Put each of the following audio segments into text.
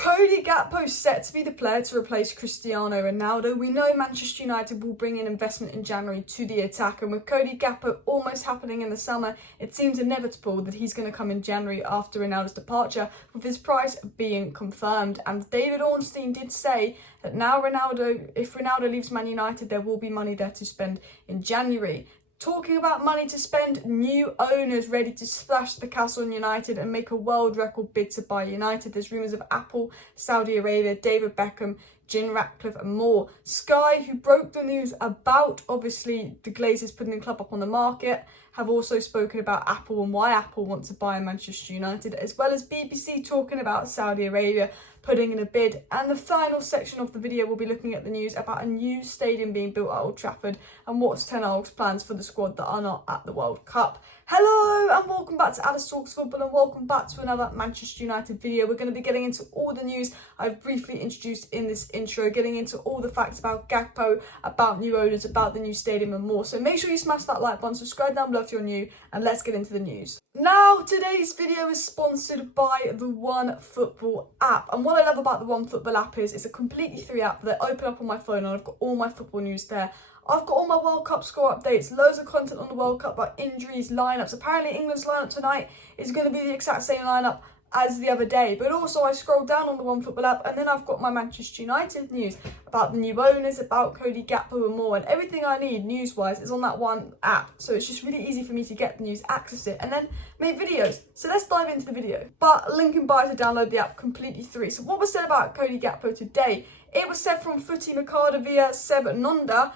Cody Gakpo set to be the player to replace Cristiano Ronaldo. We know Manchester United will bring in investment in January to the attack, and with Cody Gakpo almost happening in the summer, it seems inevitable that he's going to come in January after Ronaldo's departure, with his price being confirmed. And David Ornstein did say that now if Ronaldo leaves Man United, there will be money there to spend in January. Talking about money to spend, new owners ready to splash the castle on United and make a world record bid to buy United. There's rumours of Apple, Saudi Arabia, David Beckham, Jim Ratcliffe and more. Sky, who broke the news about, obviously, the Glazers putting the club up on the market, have also spoken about Apple and why Apple want to buy Manchester United, as well as BBC talking about Saudi Arabia putting in a bid. And the final section of the video will be looking at the news about a new stadium being built at Old Trafford and what's Ten Hag's plans for the squad that are not at the World Cup. Hello and welcome back to Alice Talks Football, and welcome back to another Manchester United video. We're going to be getting into all the news I've briefly introduced in this intro, getting into all the facts about Gakpo, about new owners, about the new stadium and more. So make sure you smash that like button, subscribe down below if you're new, and let's get into the news. Now, today's video is sponsored by the OneFootball app. And what I love about the OneFootball app is it's a completely free app that I open up on my phone and I've got all my football news there. I've got all my World Cup score updates, loads of content on the World Cup about injuries, lineups. Apparently England's lineup tonight is going to be the exact same lineup as the other day. But also I scroll down on the OneFootball app and then I've got my Manchester United news about the new owners, about Cody Gakpo and more. And everything I need news-wise is on that one app. So it's just really easy for me to get the news, access it, and then make videos. So let's dive into the video. But link in bio to download the app completely free. So what was said about Cody Gakpo today? It was said from Footy Mercado via Seb Nonda.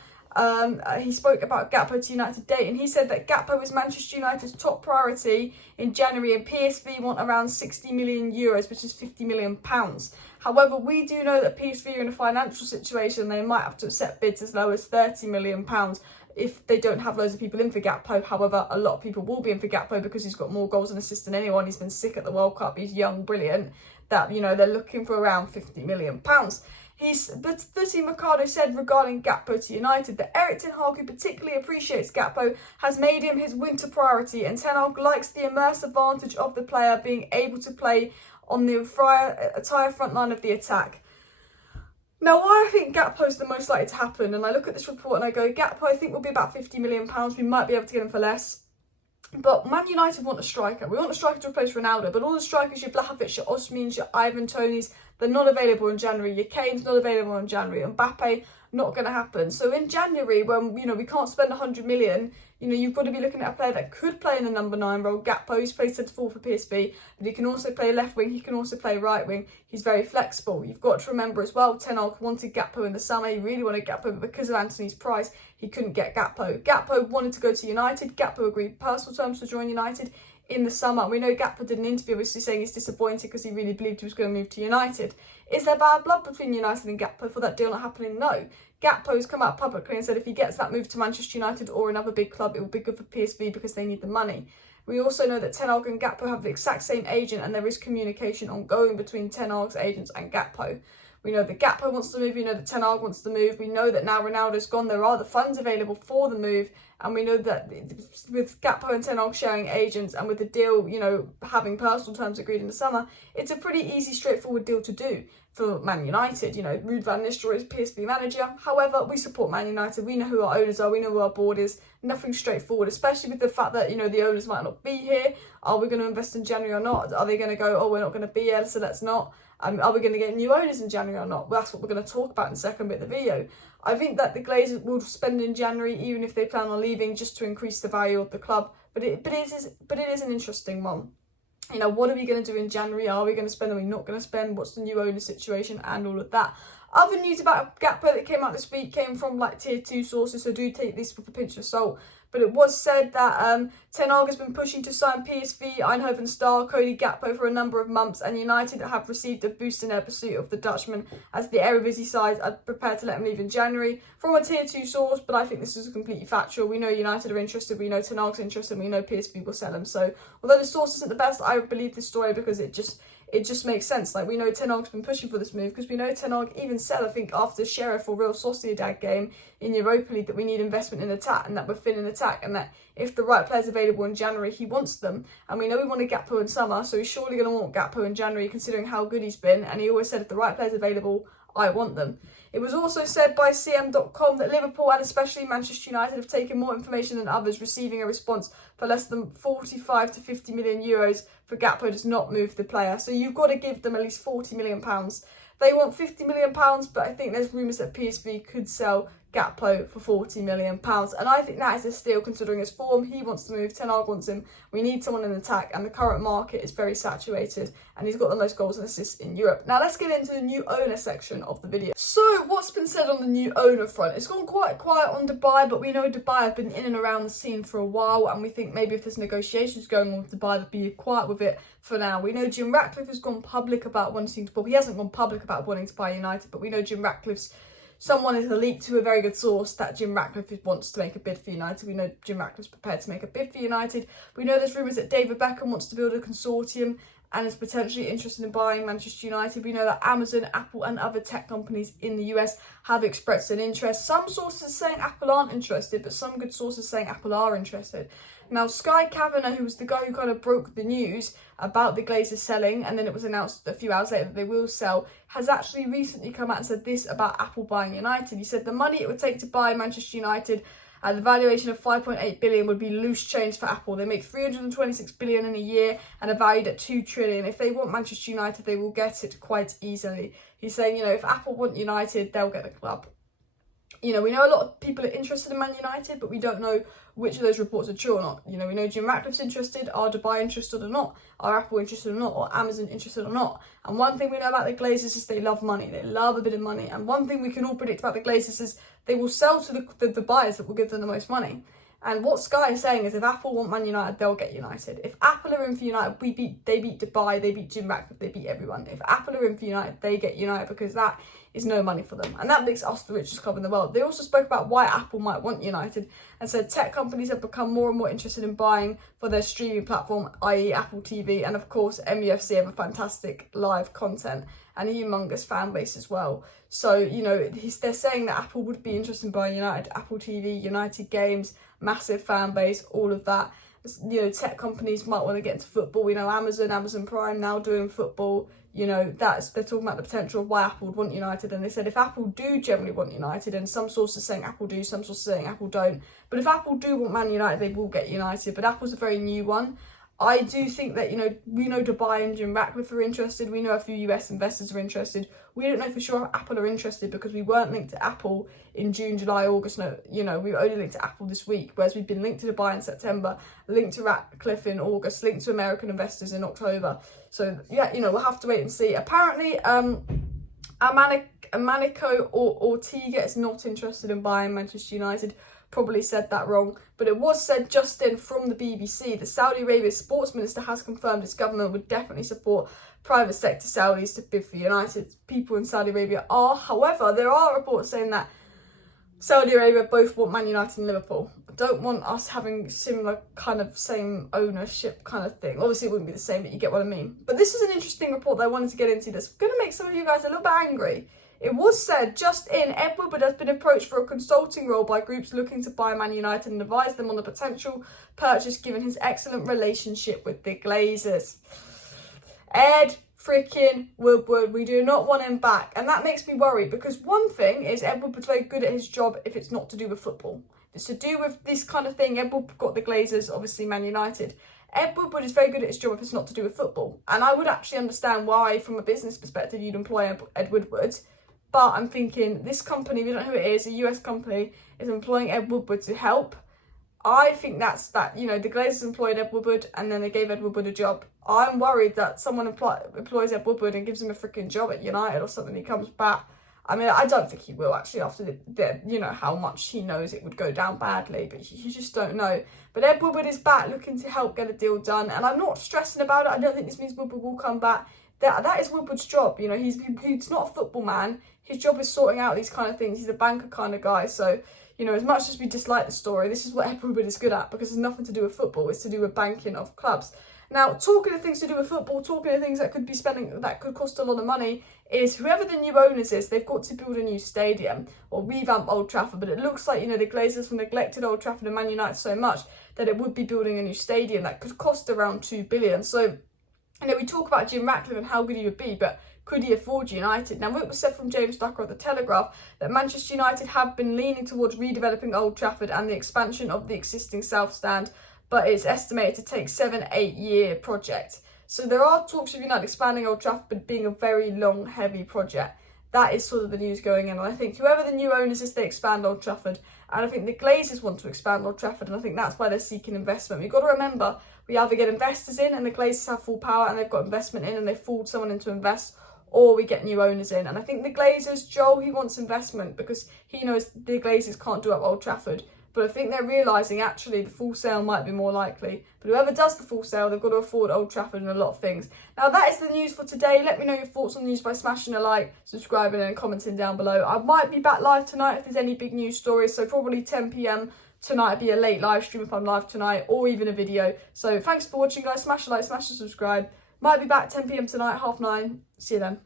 He spoke about Gakpo to United today, and he said that Gakpo is Manchester United's top priority in January, and PSV want around 60 million euros, which is 50 million pounds. However, we do know that PSV are in a financial situation. They might have to accept bids as low as 30 million pounds if they don't have loads of people in for Gakpo. However, a lot of people will be in for Gakpo because he's got more goals and assists than anyone. He's been sick at the World Cup. He's young, brilliant. That, you know, they're looking for around 50 million pounds. But Footy Mercado said regarding Gakpo to United that Erik Ten Hag, who particularly appreciates Gakpo, has made him his winter priority, and Ten Hag likes the immense advantage of the player being able to play on the entire front line of the attack. Now, why I think Gakpo is the most likely to happen, and I look at this report and I go, Gakpo I think will be about 50 million pounds. We might be able to get him for less. But Man United want a striker. We want a striker to replace Ronaldo. But all the strikers, your Vlahovic, your Osmins, your Ivan Tonys, they're not available in January. Your Kane's not available in January. Mbappe, not going to happen. So in January, when, you know, we can't spend 100 million, you know, you've got to be looking at a player that could play in the number 9 role. Gakpo, he's played centre forward for PSV, but he can also play left wing. He can also play right wing. He's very flexible. You've got to remember as well, Ten Hag wanted Gakpo in the summer. He really wanted Gakpo, but because of Anthony's price, he couldn't get Gakpo. Gakpo wanted to go to United. Gakpo agreed personal terms to join United in the summer. We know Gakpo did an interview obviously saying he's disappointed because he really believed he was going to move to United. Is there bad blood between United and Gakpo for that deal not happening? No. Gakpo's come out publicly and said if he gets that move to Manchester United or another big club, it will be good for PSV because they need the money. We also know that Ten Hag and Gakpo have the exact same agent, and there is communication ongoing between Ten Hag's agents and Gakpo. We know that Gakpo wants to move, we know that Ten Hag wants to move, we know that now Ronaldo's gone, there are the funds available for the move, and we know that with Gakpo and Ten Hag sharing agents and with the deal, you know, having personal terms agreed in the summer, it's a pretty easy, straightforward deal to do for Man United. You know, Ruud van Nistelrooy is PSV manager. However, we support Man United. We know who our owners are. We know who our board is. Nothing straightforward, especially with the fact that, you know, the owners might not be here. Are we going to invest in January or not? Are they going to go, oh, we're not going to be here, so let's not? Are we going to get new owners in January or not? Well, that's what we're going to talk about in the second bit of the video. I think that the Glazers will spend in January, even if they plan on leaving, just to increase the value of the club. But it is an interesting one. You know, what are we going to do in January? Are we going to spend? Are we not going to spend? What's the new owner situation and all of that? Other news about Gakpo that came out this week came from like tier 2 sources, so do take this with a pinch of salt. But it was said that Ten Hag has been pushing to sign PSV Eindhoven star Cody Gakpo for a number of months, and United have received a boost in their pursuit of the Dutchman as the Eredivisie side are prepared to let him leave in January. From a tier 2 source, but I think this is completely factual. We know United are interested, we know Ten Hag's interested, and we know PSV will sell him. So although the source isn't the best, I believe this story because it it just makes sense. Like, we know Ten Hag's been pushing for this move because we know Ten Hag even said, I think, after Sheriff or Real Sociedad game in Europa League, that we need investment in attack and that we're thin in attack, and that if the right player's available in January, he wants them. And we know we wanted Gakpo in summer, so he's surely going to want Gakpo in January considering how good he's been. And he always said, if the right player's available, I want them. It was also said by CM.com that Liverpool and especially Manchester United have taken more information than others, receiving a response for less than 45 to 50 million euros for Gakpo does not move the player. So you've got to give them at least 40 million pounds. They want 50 million pounds, but I think there's rumours that PSV could sell Gakpo for 40 million pounds. And I think that is a steal considering his form. He wants to move, Ten Hag wants him. We need someone in attack, and the current market is very saturated, and he's got the most goals and assists in Europe. Now let's get into the new owner section of the video. So what's been said on the new owner front? It's gone quite quiet on Dubai, but we know Dubai have been in and around the scene for a while, and we think maybe if there's negotiations going on with Dubai, they'll be quiet with it for now. We know Jim Ratcliffe has gone public about wanting to, well, he hasn't gone public about wanting to buy United, but we know Jim Ratcliffe's, someone is a leak to a very good source that Jim Ratcliffe wants to make a bid for United. We know Jim Ratcliffe's prepared to make a bid for United. We know there's rumours that David Beckham wants to build a consortium and is potentially interested in buying Manchester United. We know that Amazon, Apple and other tech companies in the US have expressed an interest. Some sources saying Apple aren't interested, but some good sources saying Apple are interested. Now, Sky Kavanagh, who was the guy who kind of broke the news about the Glazers selling, and then it was announced a few hours later that they will sell, has actually recently come out and said this about Apple buying United. He said the money it would take to buy Manchester United at the valuation of 5.8 billion would be loose change for Apple. They make 326 billion in a year and are valued at 2 trillion. If they want Manchester United, they will get it quite easily. He's saying, you know, if Apple want United, they'll get the club. You know, we know a lot of people are interested in Man United, but we don't know which of those reports are true or not. You know, we know Jim Ratcliffe's interested, are Dubai interested or not, are Apple interested or not, or Amazon interested or not. And one thing we know about the Glazers is they love money. They love a bit of money. And one thing we can all predict about the Glazers is they will sell to the buyers that will give them the most money. And what Sky is saying is if Apple want Man United, they'll get United. If Apple are in for United, they beat Dubai, they beat Jim Ratcliffe, they beat everyone. If Apple are in for United, they get United because that is no money for them. And that makes us the richest club in the world. They also spoke about why Apple might want United and said tech companies have become more and more interested in buying for their streaming platform, i.e. Apple TV. And of course, MUFC have a fantastic live content and a humongous fan base as well. So, you know, they're saying that Apple would be interested in buying United, Apple TV, United Games, massive fan base, all of that. You know, tech companies might want to get into football. We know Amazon Prime now doing football. You know, they're talking about the potential of why Apple would want United. And they said if Apple do generally want United, and some sources saying Apple do, some sources saying Apple don't. But if Apple do want Man United, they will get United. But Apple's a very new one. I do think that, you know, we know Dubai and Jim Ratcliffe are interested. We know a few US investors are interested. We don't know for sure if Apple are interested because we weren't linked to Apple in June, July, August. No, you know, we were only linked to Apple this week, whereas we've been linked to Dubai in September, linked to Ratcliffe in August, linked to American investors in October. So, yeah, you know, we'll have to wait and see. Apparently, Amanico or Ortega is not interested in buying Manchester United. Probably said that wrong, but it was said just in from the BBC that Saudi Arabia's sports minister has confirmed its government would definitely support private sector Saudis to bid for United. People in Saudi Arabia are, however, there are reports saying that Saudi Arabia both want Man United and Liverpool. Don't want us having similar kind of same ownership kind of thing. Obviously it wouldn't be the same, but you get what I mean. But this is an interesting report that I wanted to get into that's going to make some of you guys a little bit angry. It was said just in, Ed Woodward has been approached for a consulting role by groups looking to buy Man United and advise them on the potential purchase given his excellent relationship with the Glazers. Ed freaking Woodward, we do not want him back. And that makes me worry because one thing is Ed Woodward's very good at his job if it's not to do with football. If it's to do with this kind of thing, Ed Woodward got the Glazers, obviously Man United. Ed Woodward is very good at his job if it's not to do with football. And I would actually understand why, from a business perspective, you'd employ Ed Woodward. But I'm thinking, this company, we don't know who it is, a US company, is employing Ed Woodward to help. I think that's that, you know, the Glazers employed Ed Woodward and then they gave Ed Woodward a job. I'm worried that someone employs Ed Woodward and gives him a freaking job at United or something. He comes back. I mean, I don't think he will actually after the you know, how much he knows it would go down badly, but you just don't know. But Ed Woodward is back looking to help get a deal done. And I'm not stressing about it. I don't think this means Woodward will come back. That is Woodward's job. You know, he's not a football man. His job is sorting out these kind of things. He's a banker kind of guy. So, you know, as much as we dislike the story, this is what Ed Woodward is good at because it's nothing to do with football. It's to do with banking of clubs. Now, talking of things to do with football, talking of things that could cost a lot of money, is whoever the new owners is, they've got to build a new stadium or revamp Old Trafford. But it looks like, the Glazers have neglected Old Trafford and Man United so much that it would be building a new stadium that could cost around £2 billion. So, we talk about Jim Ratcliffe and how good he would be, but could he afford United? Now, it was said from James Ducker at the Telegraph that Manchester United have been leaning towards redeveloping Old Trafford and the expansion of the existing South Stand, but it's estimated to take 7-8 year project. So there are talks of United expanding Old Trafford, but being a very long, heavy project. That is sort of the news going in. And I think whoever the new owners is, they expand Old Trafford. And I think the Glazers want to expand Old Trafford, and I think that's why they're seeking investment. We've got to remember, we either get investors in and the Glazers have full power and they've got investment in and they've fooled someone into invest, or we get new owners in. And I think the Glazers, Joel, he wants investment because he knows the Glazers can't do up Old Trafford. But I think they're realising actually the full sale might be more likely. But whoever does the full sale, they've got to afford Old Trafford and a lot of things. Now, that is the news for today. Let me know your thoughts on the news by smashing a like, subscribing and commenting down below. I might be back live tonight if there's any big news stories. So probably 10 PM tonight will be a late live stream if I'm live tonight, or even a video. So thanks for watching, guys. Smash a like, smash a subscribe. Might be back 10 PM tonight, 9:30. See you then.